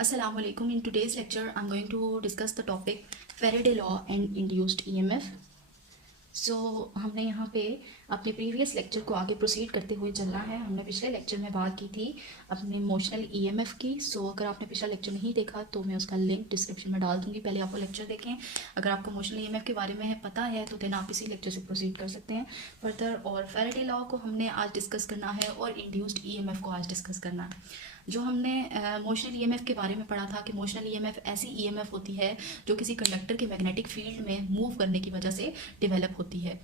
Assalamualaikum. In today's lecture, I'm going to discuss the topic Faraday law and induced EMF. हमने यहाँ पे अपने previous lecture को आगे प्रोसीड करते हुए चलना है। हमने पिछले लेक्चर में बात की थी अपने इमोशनल ईएमएफ की। अगर आपने पिछला लेक्चर नहीं देखा तो मैं उसका लिंक डिस्क्रिप्शन में डाल दूँगी, पहले आप वो लेक्चर देखें। अगर आपको इमोशनल ईएमएफ के बारे में पता है तो देन आप इसी लेक्चर से प्रोसीड कर सकते हैं फर्दर। और फैराडे लॉ को हमने आज डिस्कस करना है और इंड्यूस्ड ईएमएफ को आज डिस्कस करना है। जो हमने इमोशनल ईएमएफ के बारे में पढ़ा था कि इमोशनल ईएमएफ ऐसी ईएमएफ होती है जो किसी कंडक्टर के मैग्नेटिक फील्ड में मूव करने की वजह से डेवलप होती है।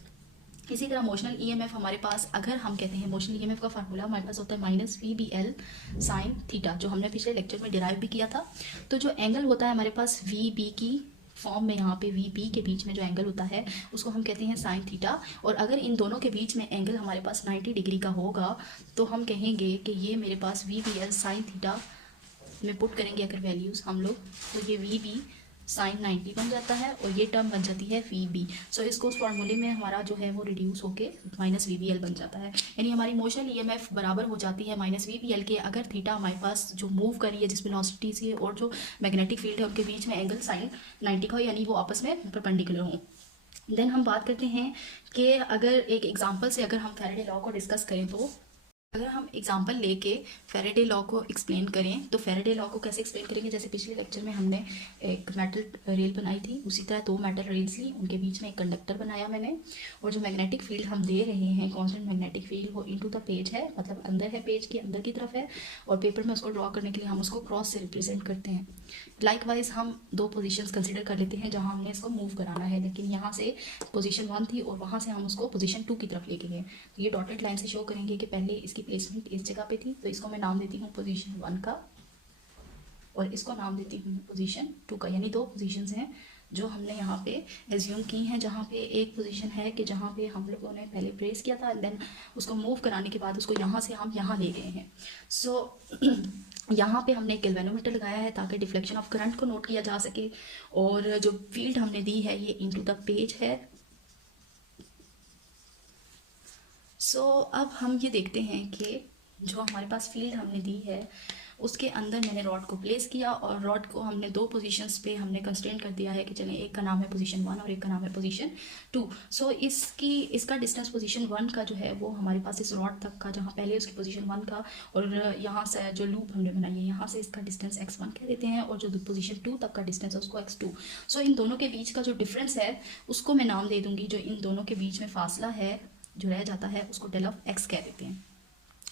इसी तरह इमोशनल ईएमएफ हमारे पास, अगर हम कहते हैं इमोशनल ईएमएफ का फार्मूला हमारे पास होता है -VBL साइन थीटा, जो हमने पिछले लेक्चर में डिराइव भी किया था। तो जो एंगल होता है हमारे पास VB की फॉर्म में, यहाँ पे VB के बीच में जो एंगल होता है उसको हम कहते हैं साइन थीटा। और अगर इन दोनों के बीच में एंगल हमारे पास 90 डिग्री का होगा तो हम कहेंगे कि ये मेरे पास VBL साइन थीटा में पुट करेंगे अगर वैल्यूज़ हम लोग, तो ये VB साइन 90 बन जाता है और ये टर्म बन जाती है VB। इसको उस फार्मूले में हमारा जो है वो रिड्यूस होके -VBL बन जाता है। यानी हमारी इमोशनल ईएमएफ बराबर हो जाती है -VBL के अगर थीटा हमारे पास जो मूव कर रही है जिस वेलोसिटी से और जो मैग्नेटिक फील्ड है उनके बीच में एंगल साइन 90 का हो, यानी वो आपस में परपेंडिकुलर हो। देन हम बात करते हैं कि अगर एक एग्जाम्पल से अगर हम फैराडे लॉ को डिस्कस करें तो अगर हम एग्जाम्पल लेके फैराडे लॉ को एक्सप्लेन करें तो फैराडे लॉ को कैसे एक्सप्लेन करेंगे। जैसे पिछले लेक्चर में हमने एक मेटल रेल बनाई थी, उसी तरह 2 मेटल रेल्स ली, उनके बीच में एक कंडक्टर बनाया मैंने, और जो मैग्नेटिक फील्ड हम दे रहे हैं कॉन्स्टेंट मैग्नेटिक फील्ड वो इनटू द पेज है, मतलब अंदर है, पेज के अंदर की तरफ है, और पेपर में उसको ड्रॉ करने के लिए हम उसको क्रॉस से रिप्रेजेंट करते हैं। लाइकवाइज हम 2 पोजीशंस कंसिडर कर लेते हैं जहाँ हमने इसको मूव कराना है, लेकिन यहाँ से पोजीशन 1 थी और वहाँ से हम उसको पोजीशन 2 की तरफ लेके गए। तो ये डॉटेड लाइन से शो करेंगे कि पहले इसकी प्लेसमेंट इस जगह पे थी, तो इसको मैं नाम देती हूँ पोजीशन 1 का और इसको नाम देती हूँ पोजीशन 2 का। यानी 2 पोजीशंस हैं जो हमने यहाँ पे एज्यूम की हैं, जहाँ पे एक पोजीशन है कि जहाँ पे हम लोगों ने पहले प्रेस किया था, देन उसको मूव कराने के बाद उसको यहाँ से हम यहाँ ले गए हैं। यहाँ पे हमने गैल्वेनोमीटर लगाया है ताकि डिफ्लेक्शन ऑफ करंट को नोट किया जा सके, और जो फील्ड हमने दी है ये इनटू द पेज है। अब हम ये देखते हैं कि जो हमारे पास फील्ड हमने दी है उसके अंदर मैंने रॉड को प्लेस किया और रॉड को हमने 2 पोजीशंस पे हमने कंस्ट्रेंट कर दिया है कि चलें एक का नाम है पोजीशन 1 और एक का नाम है पोजीशन 2। इसका डिस्टेंस पोजीशन 1 का जो है वो हमारे पास इस रॉड तक का, जहाँ पहले उसकी पोजीशन 1 का और यहाँ से जो लूप हमने बनाई है यहाँ से इसका डिस्टेंस x1 कह देते हैं, और जो पोजीशन 2 तक का डिस्टेंस है उसको x2। इन दोनों के बीच का जो डिफरेंस है उसको मैं नाम दे दूँगी, जो इन दोनों के बीच में फासला है जो रह जाता है उसको डेल ऑफ x कह देते हैं।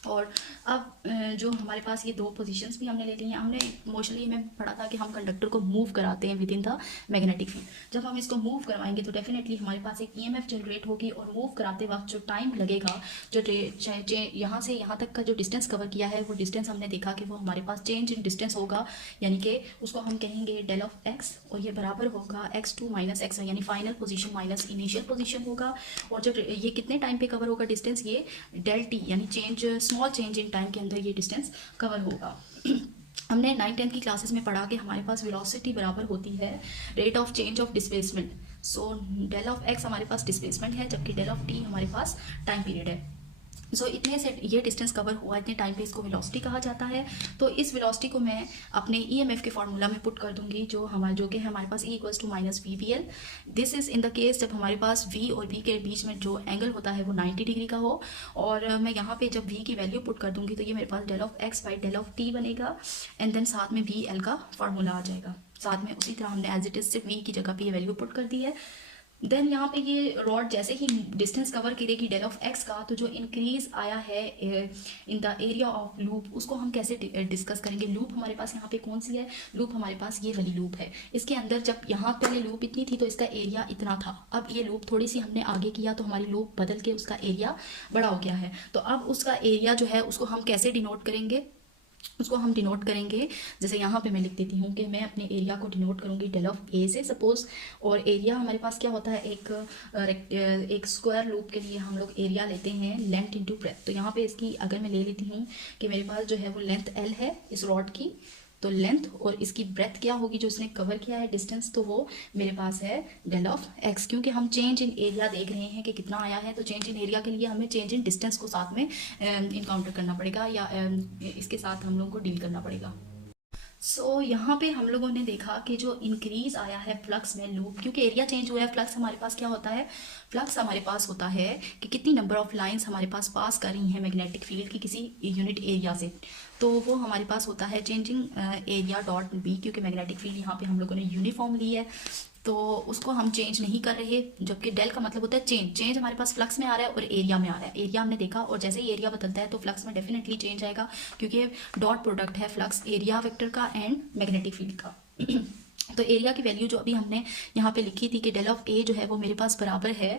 और अब जो हमारे पास ये 2 पोजीशंस भी हमने ले ली हैं। हमने इमोशनली में पढ़ा था कि हम कंडक्टर को मूव कराते हैं with in the magnetic field. जब हम इसको मूव करवाएंगे तो डेफिनेटली हमारे पास एक ईएमएफ जनरेट होगी, और मूव कराते वक्त जो टाइम लगेगा, जो यहाँ से यहाँ तक का जो डिस्टेंस कवर किया है वो डिस्टेंस हमने देखा कि वो हमारे पास चेंज इन डिस्टेंस होगा, यानी कि उसको हम कहेंगे डेल ऑफ x, और ये बराबर होगा x2 माइनस x1, यानी final position minus initial position होगा। और जब ये कितने टाइम पे कवर होगा डिस्टेंस, ये डेल t यानी स्मॉल चेंज इन टाइम के अंदर ये डिस्टेंस कवर होगा। हमने 9-10 की क्लासेस में पढ़ा कि हमारे पास वेलोसिटी बराबर होती है rate of change of displacement. Del of x हमारे पास डिस्प्लेसमेंट है जबकि डेल ऑफ t हमारे पास टाइम पीरियड है। इतने से ये डिस्टेंस कवर हुआ, इतने टाइम पे इसको वेलोसिटी कहा जाता है। तो इस वेलोसिटी को मैं अपने ईएमएफ के फार्मूला में पुट कर दूंगी, जो कि हमारे पास E = -VBL। This is in the case जब हमारे पास V और B के बीच में जो एंगल होता है वो 90 डिग्री का हो, और मैं यहाँ पे जब V की वैल्यू पुट कर दूंगी तो ये मेरे पास del of x by del of t बनेगा, एंड देन साथ में VL का फार्मूला आ जाएगा। साथ में उसी तरह हमने एज इट इज सिर्फ V की जगह पे ये वैल्यू पुट कर दी है। देन यहाँ पे ये रॉड जैसे ही डिस्टेंस कवर करेगी डेल ऑफ x का, तो जो इंक्रीज आया है in the area of loop उसको हम कैसे डिस्कस करेंगे। लूप हमारे पास यहाँ पे कौन सी है, लूप हमारे पास ये वाली लूप है। इसके अंदर जब यहाँ पहले लूप इतनी थी तो इसका एरिया इतना था, अब ये लूप थोड़ी सी हमने आगे किया तो हमारी लूप बदल के उसका एरिया बड़ा हो गया है। तो अब उसका एरिया जो है उसको हम कैसे डिनोट करेंगे, उसको हम डिनोट करेंगे, जैसे यहाँ पे मैं लिख देती हूँ कि मैं अपने एरिया को डिनोट करूँगी डेल ऑफ ए से सपोज। और एरिया हमारे पास क्या होता है, एक स्क्वायर लूप के लिए हम लोग एरिया लेते हैं लेंथ इनटू ब्रेथ। तो यहाँ पे इसकी अगर मैं ले लेती हूँ कि मेरे पास जो है वो लेंथ L है इस रॉड की, तो लेंथ और इसकी ब्रेथ क्या होगी जो इसने कवर किया है डिस्टेंस, तो वो मेरे पास है डेल ऑफ x। क्योंकि हम चेंज इन एरिया देख रहे हैं कि कितना आया है, तो चेंज इन एरिया के लिए हमें चेंज इन डिस्टेंस को साथ में इनकाउंटर करना पड़ेगा, या इसके साथ हम लोगों को डील करना पड़ेगा। यहाँ पे हम लोगों ने देखा कि जो इंक्रीज आया है फ्लक्स में लूप, क्योंकि एरिया चेंज हुआ है, फ्लक्स हमारे पास क्या होता है, फ्लक्स हमारे पास होता है कि कितनी नंबर ऑफ लाइंस हमारे पास पास कर रही हैं मैग्नेटिक फील्ड की किसी यूनिट एरिया से, तो वो हमारे पास होता है चेंजिंग एरिया डॉट बी, क्योंकि मैग्नेटिक फील्ड यहाँ पे हम लोगों ने यूनिफॉर्म ली है तो उसको हम चेंज नहीं कर रहे, जबकि डेल का मतलब होता है चेंज। चेंज हमारे पास फ्लक्स में आ रहा है और एरिया में आ रहा है। एरिया हमने देखा, और जैसे ही एरिया बदलता है तो फ्लक्स में डेफिनेटली चेंज आएगा, क्योंकि डॉट प्रोडक्ट है फ्लक्स एरिया वेक्टर का एंड मैग्नेटिक फील्ड का। तो एरिया की वैल्यू जो अभी हमने यहाँ पे लिखी थी कि डेल ऑफ ए जो है वो मेरे पास बराबर है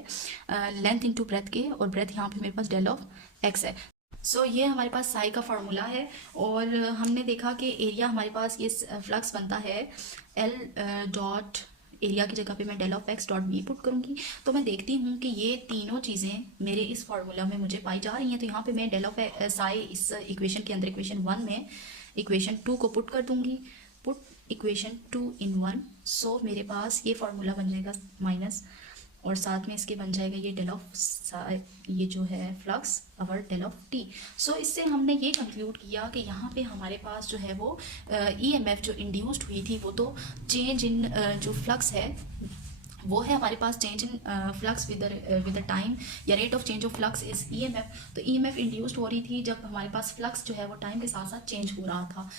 लेंथ इनटू ब्रेथ के, और ब्रेथ यहाँ पे मेरे पास डेल ऑफ एक्स है। ये हमारे पास साई का फार्मूला है, और हमने देखा कि एरिया हमारे पास ये फ्लक्स बनता है एल डॉट एरिया की जगह पे मैं del of x dot B put करूँगी। तो मैं देखती हूँ कि ये तीनों चीज़ें मेरे इस फार्मूला में मुझे पाई जा रही हैं। तो यहाँ पे मैं डेल ऑफ साई इस इक्वेशन के अंदर इक्वेशन 1 में इक्वेशन 2 को पुट कर दूँगी, पुट इक्वेशन 2 इन 1। मेरे पास ये फार्मूला बन जाएगा माइनस, और साथ में इसके बन जाएगा ये डेल ऑफ ये जो है flux over del of t. इससे हमने ये कंक्लूड किया कि यहाँ पे हमारे पास जो है वो ईएमएफ जो इंड्यूस्ड हुई थी वो तो चेंज इन जो फ्लक्स है वो है हमारे पास change in flux with the time, या rate of change of flux is EMF. तो ईएमएफ इंड्यूस्ड हो रही थी जब हमारे पास फ्लक्स जो है वो टाइम के साथ साथ चेंज हो रहा था।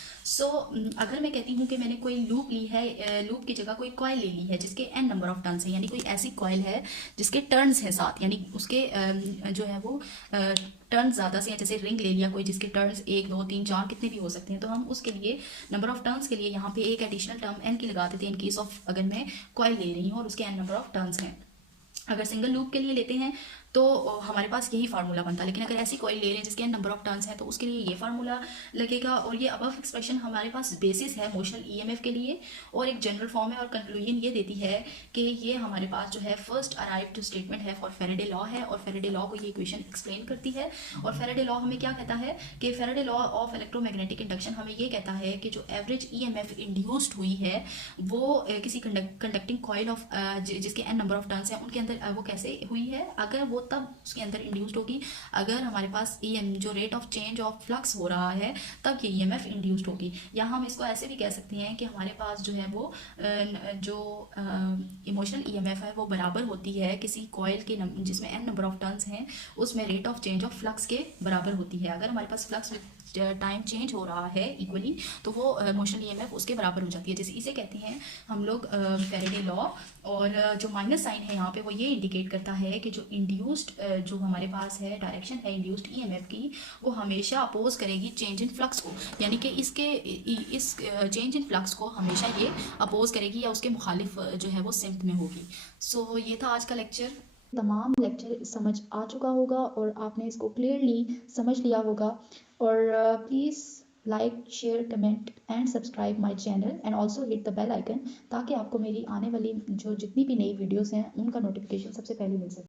अगर मैं कहती हूँ कि मैंने कोई लूप ली है, लूप की जगह कोई कॉइल ले ली है जिसके एन नंबर ऑफ टर्न्स है, यानी कोई ऐसी कॉइल है जिसके टर्न्स हैं साथ, यानी उसके जो है वो टर्न्स ज़्यादा से हैं, जैसे रिंग ले लिया कोई जिसके टर्न्स 1 2 3 4 कितने भी हो सकते हैं, तो हम उसके लिए नंबर ऑफ टर्न्स के लिए यहाँ पे एक एडिशनल टर्म एन की लगा देते हैं इन केस ऑफ अगर मैं कॉइल ले रही हूँ और उसके एन नंबर ऑफ टर्न्स हैं। अगर सिंगल लूप के लिए लेते हैं तो हमारे पास यही फार्मूला बनता है, लेकिन अगर ऐसी कॉइल ले रहे हैं जिसके नंबर ऑफ टर्न्स हैं तो उसके लिए ये फार्मूला लगेगा। और ये अबव एक्सप्रेशन हमारे पास बेसिस है मोशनल ईएमएफ के लिए, और एक जनरल फॉर्म है, और कंक्लूजन ये देती है कि ये हमारे पास जो है फर्स्ट अराइव्ड स्टेटमेंट है फॉर फेरेडे लॉ है, और फेरेडे लॉ को ये इक्वेशन एक्सप्लेन करती है। और फेरेडे लॉ हमें क्या कहता है कि Faraday law of electromagnetic induction हमें ये कहता है कि जो एवरेज ईएमएफ इंड्यूस्ड हुई है वो किसी कंडक्टिंग कॉइल ऑफ जिसके एन नंबर ऑफ टर्न्स हैं उनके अंदर वो कैसे हुई है, अगर वो तब उसके अंदर इंड्यूस्ड होगी अगर हमारे पास जो rate of change of flux हो रहा है तब ये ईएमएफ इंड्यूस्ड होगी। या हम इसको ऐसे भी कह सकते हैं कि हमारे पास जो है वो जो इमोशनल ईएमएफ है वो बराबर होती है किसी कॉइल के जिसमें एन नंबर ऑफ टर्न्स हैं उसमें rate of change of flux के बराबर होती है। अगर हमारे पास फ्लक्स टाइम चेंज हो रहा है इक्वली तो वो इमोशनल ईएमएफ उसके बराबर हो जाती है, जैसे इसे कहते हैं हम लोग फेरेडे लॉ। और जो माइनस साइन है यहाँ पे वो ये इंडिकेट करता है कि जो इंड्यूस्ड जो हमारे पास है डायरेक्शन है इंड्यूस्ड ईएमएफ की वो हमेशा अपोज करेगी चेंज इन फ्लक्स को, यानी कि इस चेंज इन फ्लक्स को हमेशा ये अपोज करेगी या उसके मुखालिफ जो है वो सिम्त में होगी। ये था आज का लेक्चर। तमाम लेक्चर समझ आ चुका होगा और आपने इसको क्लियरली समझ लिया होगा। और please like share comment and subscribe my channel and also hit the bell icon, ताकि आपको मेरी आने वाली जो जितनी भी नई वीडियोस हैं उनका नोटिफिकेशन सबसे पहले मिल सके।